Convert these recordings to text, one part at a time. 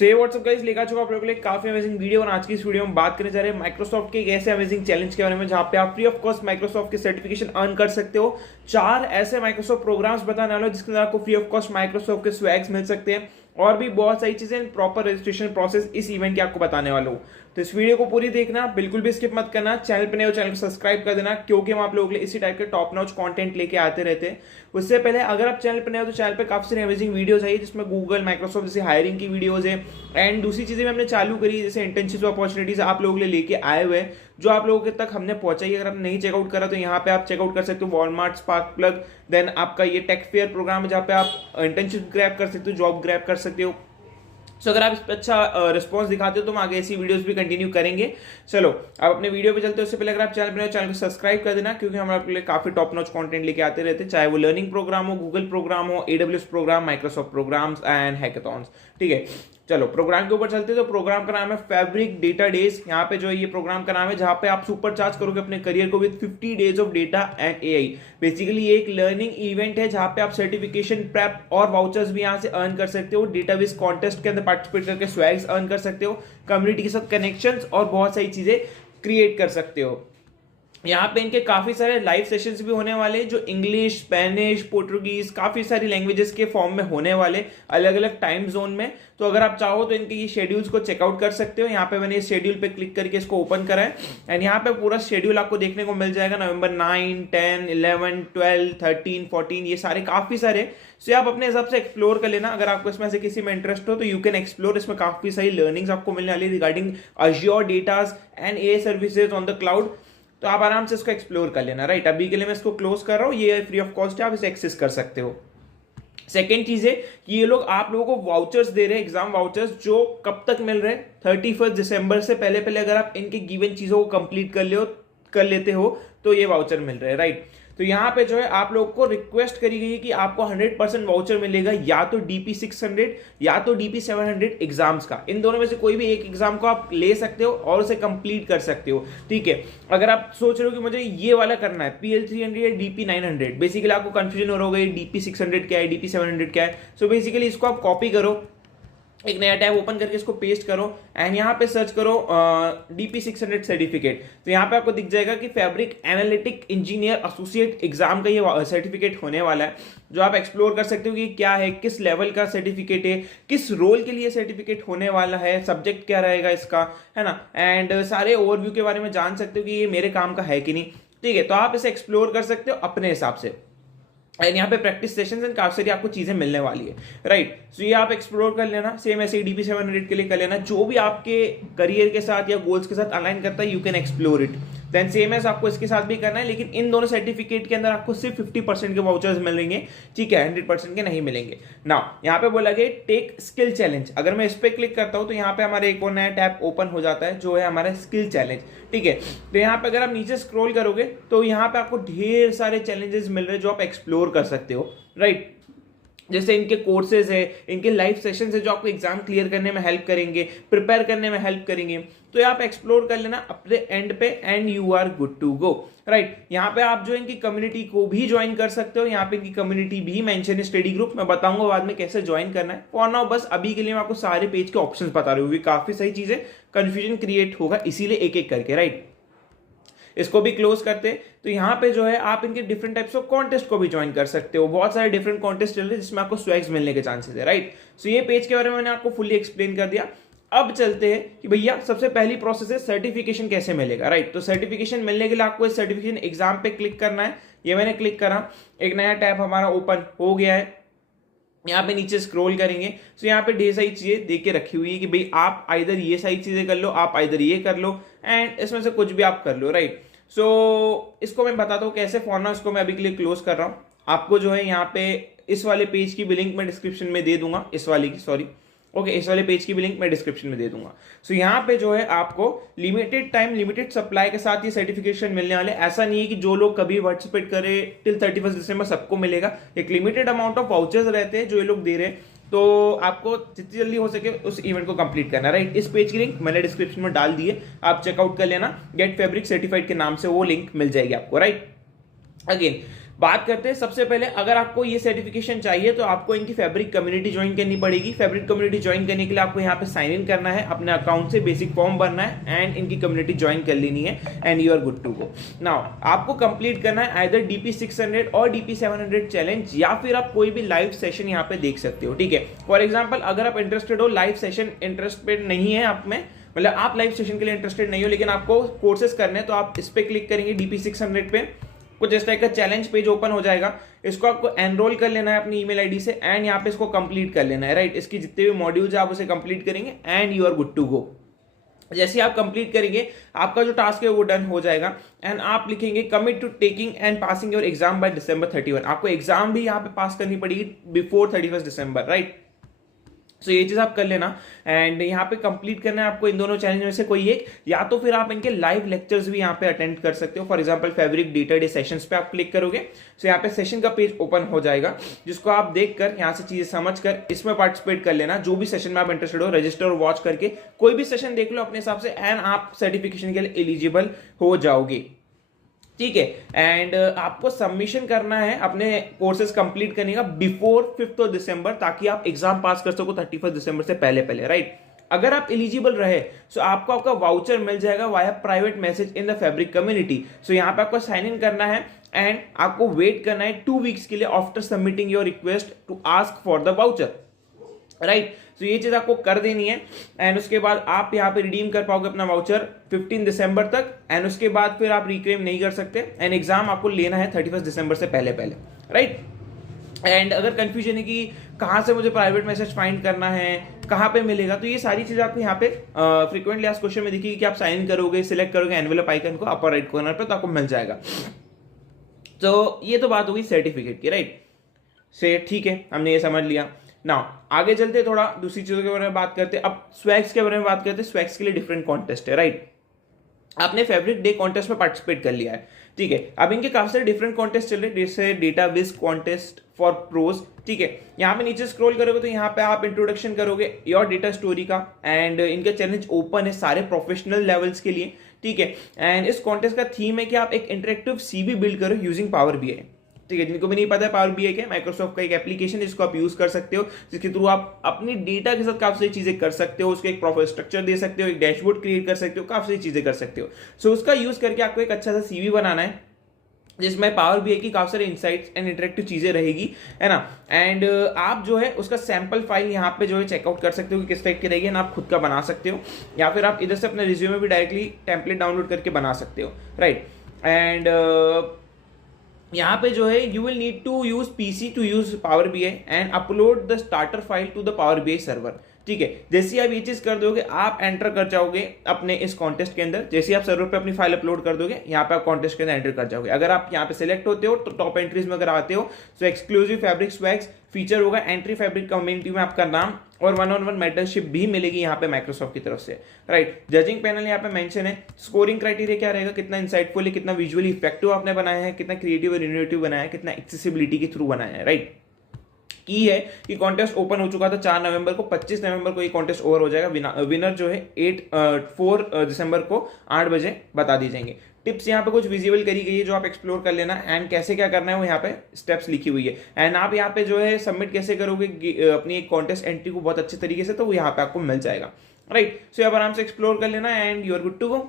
सो ये WhatsApp guys लेकर आ चुका आप लोगों के लिए काफी अमेजिंग वीडियो। और आज की इस वीडियो में बात करने जा रहे हैं माइक्रोसॉफ्ट के एक ऐसे अमेजिंग चैलेंज के बारे में जहां पे आप फ्री ऑफ कॉस्ट माइक्रोसॉफ्ट के सर्टिफिकेशन अर्न कर सकते हो। 4 ऐसे माइक्रोसॉफ्ट प्रोग्राम्स बताने वाला हूं जिसके अंदर आपको फ्री ऑफ कॉस्ट माइक्रोसॉफ्ट के स्वैग्स मिल सकते हैं और भी बहुत सारी चीजें, प्रॉपर रजिस्ट्रेशन प्रोसेस इस इवेंट की आपको बताने वाला हूं। तो इस वीडियो को पूरी देखना, बिल्कुल भी स्किप मत करना। चैनल पर नए हो चैनल को सब्सक्राइब कर देना क्योंकि हम आप लोगों के लिए इसी टाइप के टॉप नॉच कंटेंट लेके आते रहते हैं। उससे पहले अगर आप चैनल पर नए हो तो चैनल पर काफी सारी अमेजिंग वीडियोस आई जिसमें गूगल माइक्रोसॉफ्ट जैसे हायरिंग की वीडियोस है एंड दूसरी चीजें भी हमने चालू करी जैसे इंटर्नशिप अपॉर्चुनिटीज आप लोगों के लिए लेके आए हुए हैं जो आप लोगों के तक हमने पहुंचाई। अगर आपने नहीं चेकआउट करा तो यहाँ पे आप चेकआउट कर सकते हो वॉलमार्ट, स्पार्क प्लग, देन आपका ये टेक फेयर प्रोग्राम है जहाँ पे आप इंटर्नशिप ग्रैब कर सकते हो, जॉब ग्रैब कर सकते हो। सो अगर आप इस पर अच्छा रिस्पॉन्स दिखाते हो तो हम आगे ऐसी वीडियोस भी कंटिन्यू करेंगे। चलो अब अपने वीडियो पे चलते हैं। उससे पहले अगर आप चैनल पर चैनल को सब्सक्राइब कर देना क्योंकि हम आपके लिए काफी टॉप नॉच कंटेंट लेके आते रहते हैं, चाहे वो लर्निंग प्रोग्राम हो, गूगल प्रोग्राम हो, AWS program, Microsoft programs and hackathons. ठीक है, चलो प्रोग्राम के ऊपर चलते हैं। तो प्रोग्राम का नाम है फैब्रिक डेटा डेज। यहाँ पे जो है ये प्रोग्राम का नाम है जहाँ पे आप सुपर चार्ज करोगे अपने करियर को with 50 days of data and AI। Basically ये एक लर्निंग इवेंट है जहाँ पे आप सर्टिफिकेशन, प्रेप और वाउचर्स भी यहाँ से अर्न कर सकते हो। डेटाबेस कॉन्टेस्ट के अंदर पार्टिसिपेट करके स्वैग्स अर्न कर सकते हो, कम्युनिटी के साथ कनेक्शंस और बहुत सारी चीजें क्रिएट कर सकते हो। यहाँ पे इनके काफी सारे लाइव सेशंस भी होने वाले जो इंग्लिश, स्पेनिश, पोर्टुगीज, काफी सारी लैंग्वेजेस के फॉर्म में होने वाले अलग अलग टाइम जोन में। तो अगर आप चाहो तो इनके ये शेड्यूल्स को चेकआउट कर सकते हो। यहाँ पे मैंने शेड्यूल पे क्लिक करके इसको ओपन करा है एंड यहाँ पे पूरा शेड्यूल आपको देखने को मिल जाएगा। नवंबर 9, 10, 11, 12, 13, 14 ये सारे काफी सारे। सो आप अपने हिसाब से एक्सप्लोर कर लेना। अगर आपको इसमें से किसी में इंटरेस्ट हो तो यू कैन एक्सप्लोर। इसमें काफी सारी लर्निंग्स आपको मिलने वाली regarding Azure datas and AI services on the cloud. तो आप आराम से इसको एक्सप्लोर कर लेना। राइट, अभी के लिए मैं इसको क्लोज कर रहा हूँ। ये फ्री ऑफ कॉस्ट है, आप इसे एक्सेस कर सकते हो। सेकेंड चीज है कि ये लोग आप लोगों को वाउचर्स दे रहे हैं, एग्जाम वाउचर्स, जो कब तक मिल रहे हैं 31 दिसंबर से पहले पहले अगर आप इनकी गिवन चीजों को कंप्लीट कर लेते हो तो ये वाउचर मिल रहे हैं। राइट, तो यहाँ पे जो है आप लोगों को रिक्वेस्ट करी गई है कि आपको 100% वाउचर मिलेगा या तो DP 600 या तो DP 700 एग्जाम्स का। इन दोनों में से कोई भी एक एग्जाम को आप ले सकते हो और उसे कंप्लीट कर सकते हो। ठीक है, अगर आप सोच रहे हो कि मुझे ये वाला करना है PL 300 या DP 900, बेसिकली आपको कंफ्यूजन हो रहा होगा DP 600 क्या है, DP 700 क्या है। सो बेसिकली इसको आप कॉपी करो, एक नया टैब ओपन करके इसको पेस्ट करो एंड यहाँ पे सर्च करो DP 600 सर्टिफिकेट। तो यहाँ पे आपको दिख जाएगा कि fabric analytic engineer associate exam का ये सर्टिफिकेट होने वाला है जो आप एक्सप्लोर कर सकते हो कि क्या है, किस लेवल का सर्टिफिकेट है, किस रोल के लिए सर्टिफिकेट होने वाला है, सब्जेक्ट क्या रहेगा इसका, है ना। एंड सारे ओवरव्यू के बारे में जान सकते हो कि ये मेरे काम का है कि नहीं। ठीक है, तो आप इसे एक्सप्लोर कर सकते हो अपने हिसाब से एंड यहाँ पे प्रैक्टिस सेशंस एंड काफी सारी आपको चीजें मिलने वाली है। राइट, सो ये आप एक्सप्लोर कर लेना। सेम ऐसे DP 700 के लिए कर लेना, जो भी आपके करियर के साथ या गोल्स के साथ अलाइन करता है you can explore it. Then same as आपको इसके साथ भी करना है, लेकिन इन दोनों सर्टिफिकेट के अंदर आपको सिर्फ 50% के वाउचर्स मिलेंगे। ठीक है, 100% के नहीं मिलेंगे ना। यहाँ पे बोला गया टेक स्किल चैलेंज। अगर मैं इस पे क्लिक करता हूँ तो यहाँ पे हमारे एक और नया टैब ओपन हो जाता है जो है हमारा स्किल चैलेंज। ठीक है, तो यहाँ पे अगर आप नीचे स्क्रॉल करोगे तो यहाँ पे आपको ढेर सारे चैलेंजेस मिल रहे हैं जो आप एक्सप्लोर कर सकते हो। राइट, जैसे इनके कोर्सेज है, इनके लाइव सेशंस है जो आपको एग्जाम क्लियर करने में हेल्प करेंगे, प्रिपेयर करने में हेल्प करेंगे। तो ये आप एक्सप्लोर कर लेना अपने एंड पे and you are good to go. Right, यहाँ पे आप जो इनकी कम्युनिटी को भी ज्वाइन कर सकते हो। यहाँ पे इनकी कम्युनिटी भी मेंशन है, स्टडी ग्रुप। मैं बताऊंगा बाद में कैसे ज्वाइन करना है। फॉर नाउ बस अभी के लिए मैं आपको सारे पेज के ऑप्शंस बता रही हूँ, काफी सही चीजें, कंफ्यूजन क्रिएट होगा इसीलिए एक एक करके। राइट, इसको भी क्लोज करते तो यहाँ पे जो है आप इनके डिफरेंट टाइप्स ऑफ कॉन्टेस्ट को भी ज्वाइन कर सकते हो। बहुत सारे डिफरेंट कॉन्टेस्ट चल रहे हैं जिसमें आपको स्वैग्स मिलने के चांसेस है। राइट, सो ये पेज के बारे में मैंने आपको फुल्ली एक्सप्लेन कर दिया। अब चलते हैं कि भैया सबसे पहली प्रोसेस है सर्टिफिकेशन कैसे मिलेगा। राइट, तो सर्टिफिकेशन मिलने के लिए आपको इस सर्टिफिकेशन एग्जाम पे क्लिक करना है। ये मैंने क्लिक करा, एक नया टैब हमारा ओपन हो गया है। यहाँ पे नीचे स्क्रॉल करेंगे तो यहाँ पे ढेर सारी चीजें दे के रखी हुई है कि भाई आप आइदर ये सारी चीजें कर लो, आप आइदर ये कर लो एंड इसमें से कुछ भी आप कर लो। राइट, सो इसको मैं बताता हूँ कैसे। फॉरना इसको मैं अभी के लिए क्लोज कर रहा हूँ। आपको जो है यहाँ पे इस वाले पेज की भी लिंक मैं डिस्क्रिप्शन में दे दूंगा, इस वाले की, सॉरी, ओके, इस वाले पेज की भी लिंक मैं डिस्क्रिप्शन में दे दूंगा। सो यहाँ पे जो है आपको लिमिटेड टाइम लिमिटेड सप्लाई के साथ ये सर्टिफिकेशन मिलने वाले। ऐसा नहीं है कि जो लोग कभी पार्टिसिपेट करे टिल 31 दिसंबर सबको मिलेगा। एक लिमिटेड अमाउंट ऑफ वाउचर्स रहते हैं जो ये लोग दे रहे हैं, तो आपको जितनी जल्दी हो सके उस इवेंट को कंप्लीट करना। राइट, इस पेज की लिंक मैंने डिस्क्रिप्शन में डाल दी है, आप चेकआउट कर लेना। गेट फैब्रिक सर्टिफाइड के नाम से वो लिंक मिल जाएगी आपको। राइट, अगेन बात करते हैं सबसे पहले, अगर आपको ये सर्टिफिकेशन चाहिए तो आपको इनकी फैब्रिक कम्युनिटी ज्वाइन करनी पड़ेगी। फैब्रिक कम्युनिटी ज्वाइन करने के लिए आपको यहाँ पे साइन इन करना है, अपने अकाउंट से बेसिक फॉर्म भरना है एंड इनकी कम्युनिटी ज्वाइन कर लेनी है and you are good to go. Now आपको कंप्लीट करना है आइदर DP 600 और DP 700 चैलेंज, या फिर आप कोई भी लाइव सेशन यहाँ पे देख सकते हो, ठीक है। फॉर एग्जाम्पल अगर आप इंटरेस्टेड हो, लाइव सेशन इंटरेस्टेड नहीं है आप में, मतलब आप लाइव सेशन के लिए इंटरेस्टेड नहीं हो लेकिन आपको कोर्सेज करने हैं, तो आप इस पे क्लिक करेंगे DP 600 पे, कुछ इस टाइप का चैलेंज पेज ओपन हो जाएगा। इसको आपको एनरोल कर लेना है अपनी ईमेल आईडी से एंड यहाँ पे इसको कंप्लीट कर लेना है, राइट। इसकी जितने भी मॉड्यूल्स है आप उसे कंप्लीट करेंगे and you are good to go. जैसे ही आप कंप्लीट करेंगे आपका जो टास्क है वो डन हो जाएगा एंड आप लिखेंगे commit to taking and passing your exam by December 31। आपको एग्जाम भी यहाँ पे पास करनी पड़ेगी बिफोर 31 दिसंबर, राइट। सो ये चीज आप कर लेना एंड यहाँ पे कंप्लीट करना है आपको इन दोनों चैलेंज में से कोई एक, या तो फिर आप इनके लाइव लेक्चर्स भी यहाँ पे अटेंड कर सकते हो। For example fabric data day sessions पे आप क्लिक करोगे, सो यहाँ पे सेशन का पेज ओपन हो जाएगा, जिसको आप देखकर यहाँ से चीजें समझकर इसमें पार्टिसिपेट कर लेना। जो भी सेशन में आप इंटरेस्टेड हो रजिस्टर और वॉच करके कोई भी सेशन देख लो अपने हिसाब से एंड आप सर्टिफिकेशन के लिए एलिजिबल हो जाओगे, ठीक है। एंड आपको सबमिशन करना है अपने कोर्सेज कंप्लीट करने का बिफोर 5 दिसंबर, ताकि आप एग्जाम पास कर सको 31 दिसंबर से पहले पहले, राइट। अगर आप एलिजिबल रहे सो आपको आपका वाउचर मिल जाएगा via private message in the Fabric community. So यहाँ पे आपको साइन इन करना है एंड आपको वेट करना है 2 वीक्स के लिए after submitting your request to ask for the voucher, right. तो ये चीज आपको कर देनी है एंड उसके बाद आप यहाँ पे रिडीम कर पाओगे अपना वाउचर 15 दिसंबर तक एंड उसके बाद फिर आप रिक्लेम नहीं कर सकते एंड एग्जाम आपको लेना है 31 दिसंबर से पहले पहले, राइट। एंड अगर कंफ्यूजन है कि कहाँ से मुझे प्राइवेट मैसेज फाइंड करना है, कहाँ पे मिलेगा, तो ये सारी चीजें आपको यहाँ पे फ्रीक्वेंटली आस्क्ड क्वेश्चन में दिखेगी कि आप साइन करोगे, सिलेक्ट करोगे एनवेलप आइकन को अपर राइट कॉर्नर पे, तो आपको मिल जाएगा। तो ये तो बात होगी सर्टिफिकेट की, राइट से, ठीक है, हमने ये समझ लिया। नाउ आगे चलते थोड़ा दूसरी चीजों के बारे में बात करते हैं। अब स्वैग्स के बारे में बात करते हैं। स्वैग्स के लिए डिफरेंट कॉन्टेस्ट है, राइट। आपने फैब्रिक डे कॉन्टेस्ट में पार्टिसिपेट कर लिया है, ठीक है। अब इनके काफी सारे डिफरेंट कॉन्टेस्ट चल रहे हैं, जैसे data viz contest for pros, ठीक है। यहाँ पे नीचे स्क्रॉल करोगे तो यहाँ पे आप इंट्रोडक्शन करोगे योर डेटा स्टोरी का एंड इनका चैलेंज ओपन है सारे प्रोफेशनल लेवल्स के लिए, ठीक है। एंड इस कॉन्टेस्ट का थीम है कि आप एक इंटरेक्टिव CV बिल्ड करो यूजिंग पावर BI, ठीक है। जिनको भी नहीं पता है पावर BI क्या, माइक्रोसॉफ्ट का एक एप्लीकेशन है जिसको आप यूज कर सकते हो, जिसके थ्रू आप अपनी डेटा के साथ काफी सारी चीजें कर सकते हो, उसको एक प्रॉपर स्ट्रक्चर दे सकते हो, एक डैशबोर्ड क्रिएट कर सकते हो, काफी सारी चीजें कर सकते हो। सो उसका यूज करके आपको एक अच्छा सा CV बनाना है जिसमें पावर BI की काफी सारी इंसाइट्स एंड इंटरेक्टिव चीजें रहेगी, है ना। एंड आप जो है उसका सैंपल फाइल यहाँ पे जो है चेकआउट कर सकते हो कि किस टाइप की रहेगी एंड आप खुद का बना सकते हो, या फिर आप इधर से अपने रिज्यूमे भी डायरेक्टली टेम्पलेट डाउनलोड करके बना सकते हो, राइट। एंड यहाँ पे जो है you will need to use PC to use power BI and upload the starter file to the power BI server, ठीक है। जैसे आप ये चीज कर दोगे आप एंटर कर जाओगे अपने इस कॉन्टेस्ट के अंदर। जैसे आप सर्वर पे अपनी फाइल अपलोड कर दोगे यहाँ पे आप कॉन्टेस्ट के अंदर एंटर कर जाओगे। अगर आप यहाँ पे सिलेक्ट होते हो तो टॉप एंट्रीज में अगर आते हो तो एक्सक्लूसिव फैब्रिक स्वैग्स फीचर होगा, एंट्री फैब्रिक कम्युनिटी में आपका नाम और 1-on-1 मेंटरशिप भी मिलेगी यहाँ पे माइक्रोसॉफ्ट की तरफ से, राइट। जजिंग पैनल यहाँ पे मेंशन है। स्कोरिंग क्राइटेरिया क्या रहेगा, कितना इंसाइटफुल है, कितना विजुअली इफेक्टिव आपने बनाया है, कितना क्रिएटिव और इनोवेटिव बनाया है, कितना एक्सेसिबिलिटी के थ्रू बनाया है, राइट। की है कि कॉन्टेस्ट ओपन हो चुका था 4 नवंबर को, 25 नवंबर को ये कॉन्टेस्ट ओवर हो जाएगा। विनर जो है 4 दिसंबर को 8 बजे बता दी जाएंगे। टिप्स यहाँ पे कुछ विजिबल करी गई है जो आप एक्सप्लोर कर लेना एंड कैसे क्या करना है वो यहाँ पे स्टेप्स लिखी हुई है। एंड आप यहाँ पे जो है सबमिट कैसे करोगे अपनी एक कॉन्टेस्ट एंट्री को बहुत अच्छे तरीके से, तो वो यहाँ पे आपको मिल जाएगा, राइट। सो आप आराम से एक्सप्लोर कर लेना and you are good to go.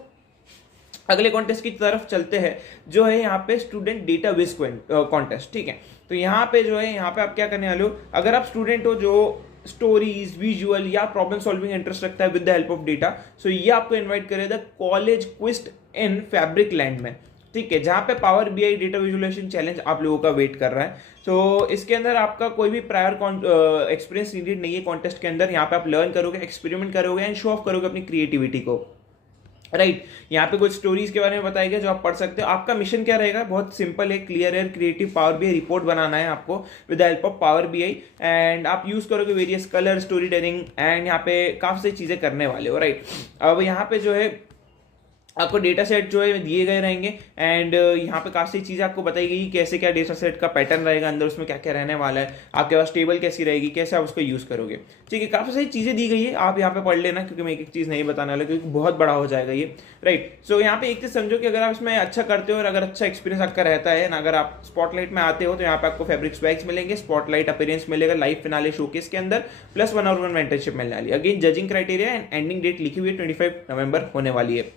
अगले कॉन्टेस्ट की तरफ चलते हैं जो है यहाँ पे स्टूडेंट डेटा विज कॉन्टेस्ट, ठीक है। तो यहाँ पे जो है यहाँ पे आप क्या करने वाले हो, अगर आप स्टूडेंट हो जो स्टोरीज विजुअल या प्रॉब्लम सॉल्विंग इंटरेस्ट रखता है with the help of data, so ये आपको इनवाइट करेगा college quiz in Fabric Land में, ठीक है, जहाँ पे Power BI data visualization challenge आप लोगों का वेट कर रहा है। तो इसके अंदर आपका कोई भी प्रायर एक्सपीरियंस नीडेड नहीं है कॉन्टेस्ट के अंदर। यहाँ पे आप लर्न करोगे, एक्सपेरिमेंट करोगे एंड शो ऑफ करोगे अपनी क्रिएटिविटी को, राइट। यहाँ पे कुछ स्टोरीज के बारे में बताया गया जो आप पढ़ सकते हो। आपका मिशन क्या रहेगा, बहुत सिंपल है, क्लियर है, क्रिएटिव पावर BI रिपोर्ट बनाना है आपको with the help of power BI and आप यूज करोगे various colour, story telling and यहाँ पे काफी सारी चीजें करने वाले हो, राइट। अब यहाँ पे जो है आपको डेटा सेट जो है दिए गए रहेंगे एंड यहाँ पे काफ़ी चीज़ें आपको बताई गई कैसे क्या डेटा सेट का पैटर्न रहेगा, अंदर उसमें क्या क्या रहने वाला है, आपके पास टेबल कैसी रहेगी, कैसे आप उसको यूज़ करोगे। ठीक है, काफ़ी सारी चीज़ें दी गई है, आप यहाँ पे पढ़ लेना क्योंकि मैं एक एक चीज़ नहीं बताने वाला क्योंकि बहुत बड़ा हो जाएगा ये, राइट। सो यहाँ पे एक चीज़ समझो कि अगर आप इसमें अच्छा करते हो और अगर अच्छा एक्सपीरियंस आपका रहता है ना, अगर आप स्पॉटलाइट में आते हो तो यहाँ पे आपको फैब्रिक स्वैग्स मिलेंगे, स्पॉटलाइट अपीयरेंस मिलेगा लाइव फिनाले शोकेस के अंदर, प्लस 1 और 1 मेंटरशिप मिलने वाली है। Again judging criteria and ending date लिखी हुई है 25 नवंबर होने वाली है।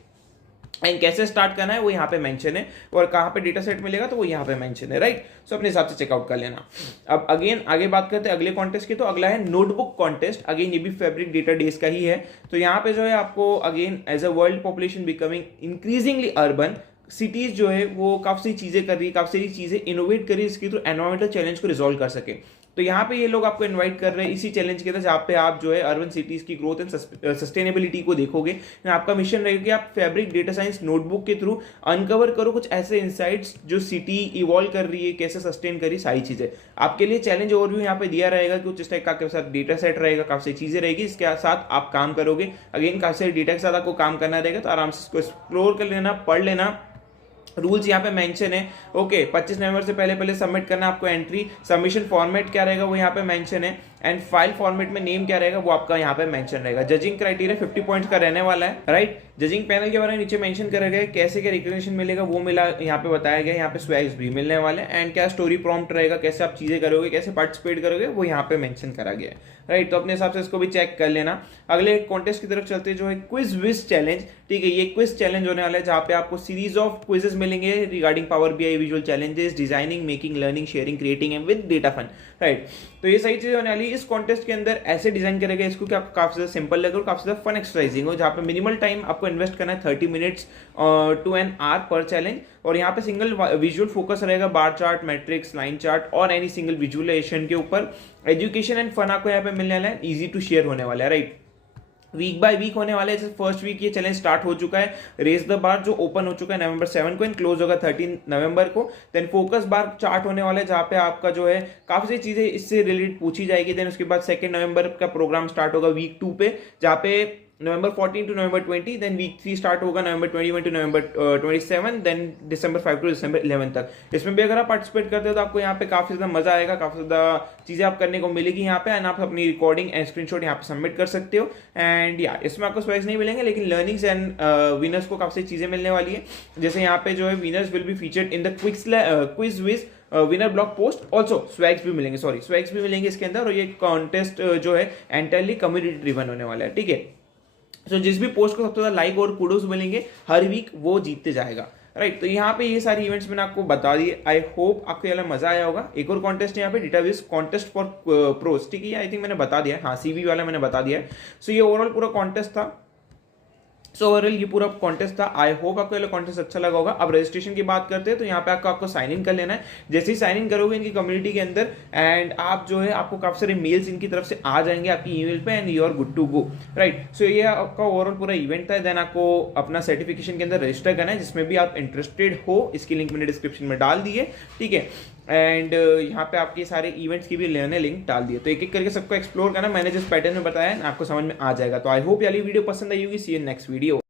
एंड कैसे स्टार्ट करना है वो यहाँ पे मेंशन है, और कहाँ पे डेटा सेट मिलेगा तो वो यहाँ पे मेंशन है, राइट। सो अपने हिसाब से चेकआउट कर लेना। अब अगेन आगे बात करते हैं अगले कॉन्टेस्ट की, तो अगला है नोटबुक कॉन्टेस्ट। अगेन ये भी फैब्रिक डेटा डेज का ही है। तो यहाँ पे जो है आपको again as a world population becoming increasingly urban, cities जो है वो काफी सारी चीजें कर रही है, काफी सारी चीजें इनोवेट कर रही है इसकी थ्रू एनवायरमेंटल चैलेंज को रिजॉल्व कर सके। तो यहाँ पे ये लोग आपको इनवाइट कर रहे हैं इसी चैलेंज के तहत, जहाँ पे आप जो है अर्बन सिटीज की ग्रोथ एंड सस्टेनेबिलिटी को देखोगे। आपका मिशन रहेगा कि आप फैब्रिक डेटा साइंस नोटबुक के थ्रू अनकवर करो कुछ ऐसे इंसाइट्स जो सिटी इवॉल्व कर रही है, कैसे सस्टेन करी, सारी चीजें आपके लिए चैलेंज ओवरव्यू यहाँ पे दिया रहेगा कि कुछ इस टाइप का आपके साथ डेटा सेट रहेगा, काफी सारी चीजें रहेगी, इसके साथ आप काम करोगे। अगेन काफी सारे डेटा के साथ आपको काम करना रहेगा, तो आराम से इसको एक्सप्लोर कर लेना, पढ़ लेना। रूल्स यहाँ पे मेंशन है, ओके 25 नवंबर से पहले पहले सबमिट करना आपको एंट्री। सबमिशन फॉर्मेट क्या रहेगा वो यहाँ पे मेंशन है, एंड फाइल फॉर्मेट में नेम क्या रहेगा वो आपका यहाँ पे मेंशन रहेगा। जजिंग क्राइटेरिया 50 पॉइंट्स का रहने वाला है, राइट। जजिंग पैनल के बारे में नीचे मेंशन करा गया है, कैसे क्या रिकग्निशन मिलेगा वो मिला यहाँ पे बताया गया। यहाँ पे स्वैग्स भी मिलने वाले हैं, एंड क्या स्टोरी प्रॉम्प्ट रहेगा, कैसे आप चीजें करोगे, कैसे पार्टिसिपेट करोगे वो यहाँ पे मेंशन करा गया है, राइट। तो अपने हिसाब से इसको भी चेक कर लेना। अगले कॉन्टेस्ट की तरफ चलते जो है क्विज विज चैलेंज। ठीक है, ये क्विज चैलेंज होने वाला है जहाँ पे आपको सीरीज ऑफ क्विजेस मिलेंगे regarding power BI visual challenges, designing, making, learning, sharing, creating and with data fun, right. तो ये सही चीजें होने वाली है। इस कॉन्टेस्ट के अंदर ऐसे डिजाइन करेगा इसको कि आपको काफी ज्यादा सिंपल लगे और काफी ज्यादा फन एक्सरसाइजिंग हो, जहाँ पे मिनिमल टाइम आपको इन्वेस्ट करना है 30 मिनट्स टू एन आवर पर चैलेंज। और यहाँ पे सिंगल विजुअल फोकस रहेगा bar chart, matrix, line chart और एनी सिंगल विजुअलाइजेशन के ऊपर। एजुकेशन एंड फन आपको यहाँ पे मिलने वाला है, इजी टू शेयर होने वाला है, राइट। वीक बाय वीक होने वाले हैं। फर्स्ट वीक ये चैलेंज स्टार्ट हो चुका है, रेज द बार जो ओपन हो चुका है नवंबर 7 को एंड क्लोज होगा 13 नवंबर को। देन फोकस बार चार्ट होने वाला है जहाँ पे आपका जो है काफी सारी चीजें इससे रिलेटेड पूछी जाएगी। देन उसके बाद 2 नवंबर का प्रोग्राम स्टार्ट होगा वीक 2 पे, जहाँ पे November 14 to November 20, then week 3 start होगा November 21 to November 27, then December 5 to December 11 तक। इसमें भी अगर आप पार्टिसिपेट करते हो तो आपको यहाँ पे काफी ज्यादा मजा आएगा, काफी ज्यादा चीजें आप करने को मिलेगी यहाँ पे, एंड आप अपनी रिकॉर्डिंग एंड स्क्रीनशॉट यहाँ पे सबमिट कर सकते हो। एंड या इसमें आपको स्वैग्स नहीं मिलेंगे, लेकिन लर्निंग्स एंड विनर्स को काफी सारी चीजें मिलने वाली है। जैसे यहाँ पे जो है winners will be featured in the quiz whiz winner blog post, also swags भी मिलेंगे, स्वैग्स भी मिलेंगे इसके अंदर। और ये कॉन्टेस्ट जो है एंटायरली कम्युनिटी ड्रिवन होने वाला है, ठीक है। तो जिस भी पोस्ट को सबसे ज्यादा लाइक और कुडोस मिलेंगे हर वीक वो जीतते जाएगा, राइट। तो यहाँ पे ये सारी इवेंट्स मैंने आपको बता दिए। आई होप आपको ये मजा आया होगा। एक और कॉन्टेस्ट है यहाँ पे डेटाबेस कॉन्टेस्ट फॉर प्रोस, ठीक है, आई थिंक मैंने बता दिया, हाँ सीवी वाला मैंने बता दिया है। सो ये ओवरऑल पूरा कॉन्टेस्ट था। सो ओवरऑल ये पूरा कॉन्टेस्ट था। आई होप आपको ये कॉन्टेस्ट अच्छा लगा होगा। अब रजिस्ट्रेशन की बात करते हैं तो यहाँ पे आपको साइन इन कर लेना है। जैसे ही साइन इन करोगे इनकी कम्युनिटी के अंदर, एंड आप जो है आपको काफी सारे मेल्स इनकी तरफ से आ जाएंगे आपकी ईमेल पे, and you are good to go, right. So ये आपका ओवरऑल पूरा इवेंट था। देन आपको अपना सर्टिफिकेशन के अंदर रजिस्टर करना है, जिसमें भी आप इंटरेस्टेड हो। इसकी लिंक मैंने डिस्क्रिप्शन में डाल दी है, ठीक है। एंड यहाँ पे आपके सारे इवेंट्स की भी लेने लिंक डाल दिए। तो एक एक करके सबको एक्सप्लोर करना, मैंने जिस पैटर्न में बताया आपको समझ में आ जाएगा। तो आई होप ये वीडियो पसंद आई होगी। सी यू नेक्स्ट वीडियो।